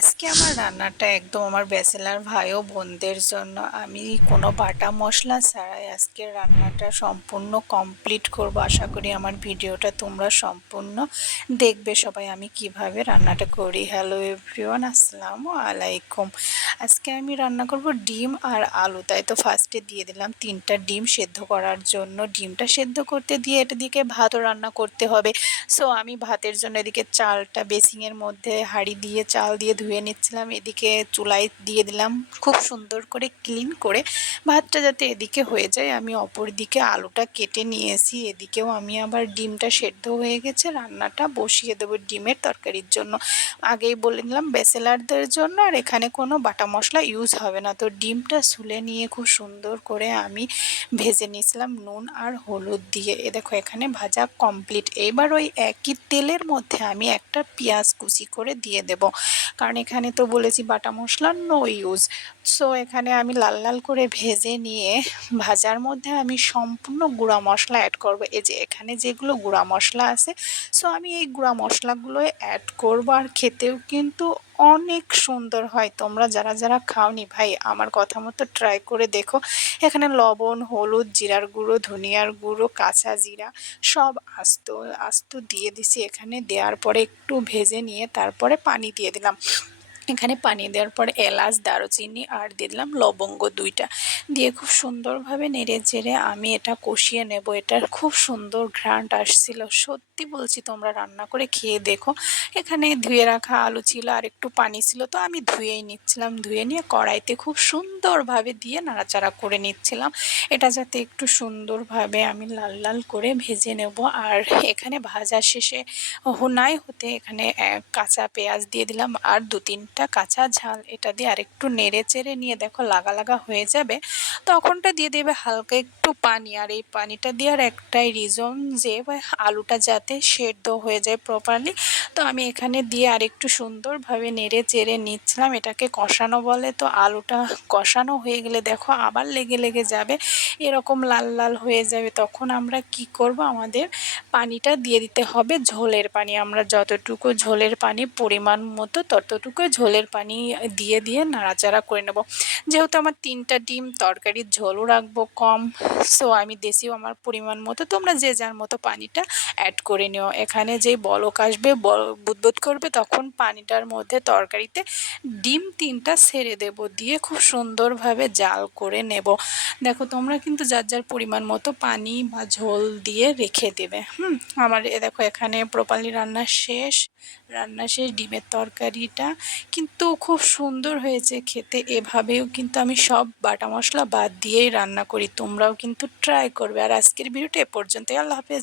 আজকে আমার রান্নাটা একদম আমার ব্যাচেলার ভাই ও বোনদের জন্য। আমি কোনো বাটা মশলা ছাড়াই আজকে রান্নাটা সম্পূর্ণ কমপ্লিট করব। আশা করি আমার ভিডিওটা তোমরা সম্পূর্ণ দেখবে সবাই, আমি কিভাবে রান্নাটা করি। হ্যালো এভরিওয়ান, আসসালামু আলাইকুম। আজকে আমি রান্না করব ডিম আর আলু। তাই তো ফার্স্টে দিয়ে দিলাম 3টা ডিম সেদ্ধ করার জন্য। ডিমটা সেদ্ধ করতে দিয়ে এটা দিকে ভাতও রান্না করতে হবে। সো আমি ভাতের জন্য এদিকে চালটা বেসিংয়ের মধ্যে হাঁড়ি দিয়ে চাল দিয়ে ধুয়ে নিচ্ছিলাম। এদিকে চুলায় দিয়ে দিলাম খুব সুন্দর করে ক্লিন করে। ভাতটা যাতে এদিকে হয়ে যায়, আমি অপর দিকে আলুটা কেটে নিয়েছি। এদিকেও আমি আবার ডিমটা সেদ্ধ হয়ে গেছে, রান্নাটা বসিয়ে দেবো ডিমের তরকারির জন্য। আগেই বলে নিলাম ব্যাচেলারদের জন্য, আর এখানে কোনো বাটা মশলা ইউজ হবে না। তো ডিমটা ছুলে নিয়ে খুব সুন্দর করে আমি ভেজে নিয়েছিলাম নুন আর হলুদ দিয়ে। এ দেখো এখানে ভাজা কমপ্লিট। এবার ওই একই তেলের মধ্যে আমি একটা পেঁয়াজ কুচি করে দিয়ে দেব, কারণ এখানে তো বলেছি বাটা মশলা নো ইউজ। সো এখানে আমি লাল লাল করে ভেজে নিয়ে ভাজার মধ্যে আমি সম্পূর্ণ গুঁড়া মশলা অ্যাড করব। এই যে এখানে যেগুলো গুঁড়া মশলা আছে, সো আমি এই গুঁড়া মশলাগুলো অ্যাড করব। আর খেতেও কিন্তু অনেক সুন্দর হয়। তোমরা যারা যারা খাওনি ভাই, আমার কথা মতো ট্রাই করে দেখো। এখানে লবণ, হলুদ, জিরার গুঁড়ো, ধনিয়ার গুঁড়ো, কাঁচা জিরা সব আস্ত আস্ত দিয়ে দিছি। এখানে দেওয়ার পরে একটু ভেজে নিয়ে তারপরে পানি দিয়ে দিলাম। এখানে পানি দেওয়ার পরে এলাচ, দারুচিনি আর দিলাম লবঙ্গ 2টা দিয়ে খুব সুন্দরভাবে নেড়ে চেড়ে আমি এটা কষিয়ে নেব। এটার খুব সুন্দর ঘ্রান্ট আসছিল। সত্যি বলছি, তোমরা রান্না করে খেয়ে দেখো। এখানে ধুয়ে রাখা আলু ছিল আর একটু পানি ছিল, তো আমি ধুয়েই নিচ্ছিলাম। ধুয়ে নিয়ে কড়াইতে খুব সুন্দরভাবে দিয়ে নাড়াচাড়া করে নিচ্ছিলাম, এটা যাতে একটু সুন্দরভাবে আমি লাল লাল করে ভেজে নেব। আর এখানে ভাজা শেষে নাই হতে এখানে কাঁচা পেঁয়াজ দিয়ে দিলাম আর 2-3টা কাঁচা ঝাল। এটা দিয়ে আরেকটু নেড়ে চেড়ে নিয়ে দেখো লাগা লাগা হয়ে যাবে, তখনটা দিয়ে দেবে হালকা একটু পানি। আর এই পানিটা দেওয়ার একটাই রিজন যে আলুটা যাতে সেদ্ধ হয়ে যায় প্রপারলি। তো আমি এখানে দিয়ে আরেকটু সুন্দরভাবে নেড়ে চেড়ে নিচ্ছিলাম। এটাকে কষানো বলে। তো আলুটা কষানো হয়ে গেলে দেখো আবার লেগে লেগে যাবে, এরকম লাল লাল হয়ে যাবে। তখন আমরা কি করব, আমাদের পানিটা দিয়ে দিতে হবে ঝোলের পানি। আমরা যতটুকু ঝোলের পানি পরিমাণ মতো ততটুকু ঝোলের পানি দিয়ে দিয়ে নাড়াচাড়া করে নেব। যেহেতু আমার 3টা ডিম, তরকারির ঝোলও রাখবো কম, সো আমি দেশিও আমার পরিমাণ মতো, তোমরা যে যার মতো পানিটা অ্যাড করে নিও। এখানে যেই বলক আসবে, বুদবুদ করবে, তখন পানিটার মধ্যে তরকারিতে ডিম 3টা ছেড়ে দেব, দিয়ে খুব সুন্দরভাবে জাল করে নেব। দেখো তোমরা কিন্তু যার যার পরিমাণ মতো পানি বা ঝোল দিয়ে রেখে দেবে। আমার দেখো এখানে প্রপারলি রান্না শেষ। ডিমের তরকারিটা কিন্তু খুব সুন্দর হয়েছে খেতে। এভাবেও কিন্তু আমি সব বাটা মশলা বাদ দিয়েই রান্না করি। তোমরাও কিন্তু ট্রাই করবে। আর আজকের ভিডিওটা এ পর্যন্তই। আল্লাহ হাফেজ।